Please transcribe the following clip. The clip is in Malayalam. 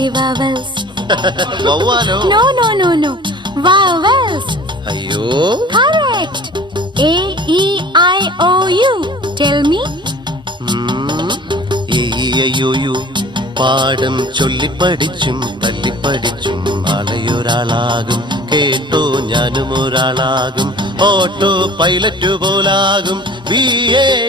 Okay, vowels. വവ്വാലോ? No. Vowels. അയ്യോ, Correct. A, E, I, O, U. Tell me. അയ്യോ പാഠം ചൊല്ലിപ്പടിച്ചും തല്ലിപ്പടിച്ചും ആളെയൊരാളാകും. കേട്ടോ ഞാനും ഒരാളാകും. Auto pilot പോലാകും. BAMAMBBS.